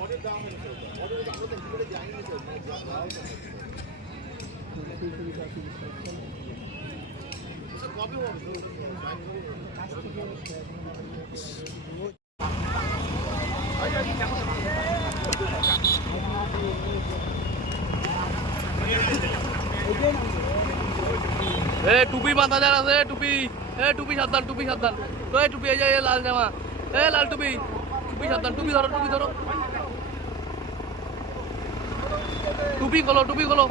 এ, টুপি মাথা যার আছে, টুপি। এ, টুপি সাবধান টুপি সাবধান। এই টুপি এই যে, লাল জামা। এ, লাল টুপি। টুপি সাবধান, টুপি ধরো টুপি ধরো। টুপি খোলো টুপি খোলো।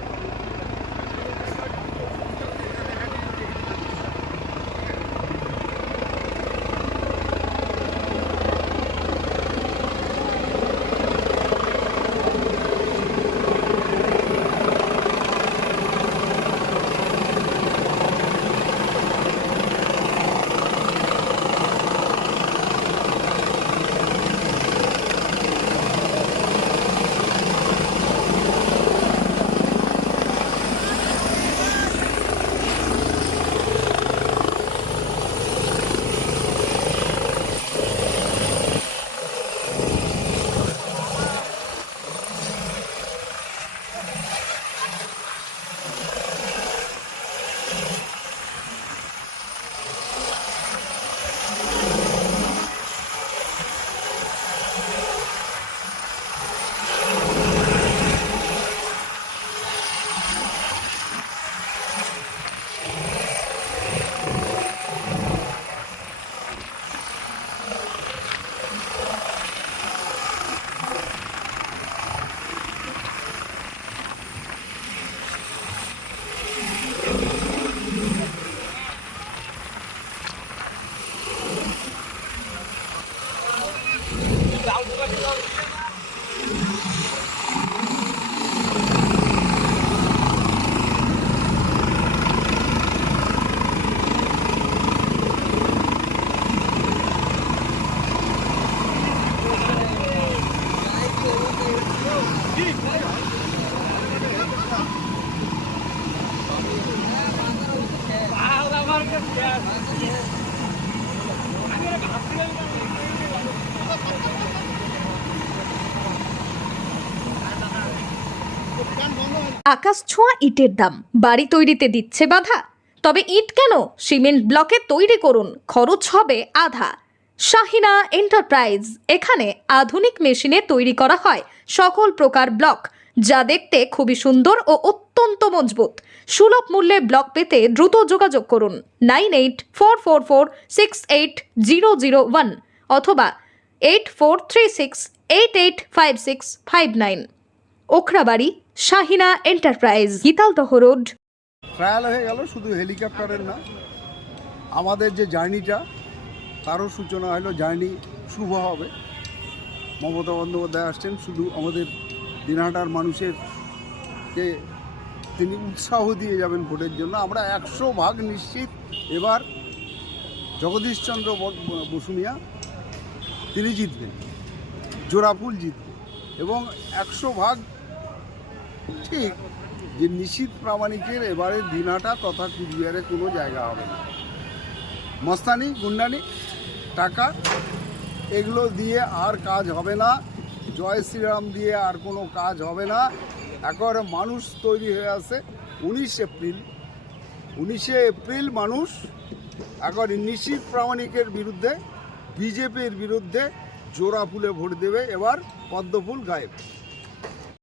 আকাশ ছোঁয়া ইটের দাম। বাড়ি তৈরিতে দিচ্ছে বাধা। তবে ইট কেন? সিমেন্ট ব্লকে তৈরি করুন। খরচ হবে আধা। শাহিনা এন্টারপ্রাইজ। এখানে আধুনিক মেশিনে তৈরি করা হয় সকল প্রকার ব্লক, যা দেখতে খুবই সুন্দর ও অত্যন্ত মজবুত। সুলভ মূল্যে ব্লক পেতে দ্রুত যোগাযোগ করুন nine eight four four four six eight zero zero one অথবা eight four three six eight eight five six five nine. Okhrabari, Shahina enterprise, Gitaldaha road. Trial হয়ে গেল, শুধু হেলিকপ্টারের না, আমাদের যে জার্নিটা তারও সূচনা হলো জার্নি শুভ হবে। মমতা বন্দ্যোপাধ্যায় আসছেন, শুধু আমাদের দিনহাটার মানুষের কে তিনি উৎসাহ দিয়ে যাবেন ভোটের জন্য। আমরা একশো ভাগ নিশ্চিত। এবার জগদীশচন্দ্র ব- বসুনিয়া তিনি জিতবেন। জোড়াফুল জিতবে এবং একশো ভাগ ঠিক যে নিশ্চিত প্রামাণিকের এবারে দিনাটা তথা কুচবিহারে কোনো জায়গা হবে না। মস্তানি, গুন্ডানি টাকা। এগুলো দিয়ে আর কাজ হবে না। জয় শ্রীরাম দিয়ে আর কোনো কাজ হবে না। একেবারে মানুষ তৈরি হয়ে আছে উনিশ এপ্রিল। উনিশে এপ্রিল মানুষ একেবারে নিশ্চিত প্রামাণিকের বিরুদ্ধে, বিজেপির বিরুদ্ধে জোড়া ফুলে ভোট দেবে। এবার পদ্মফুল গায়েব।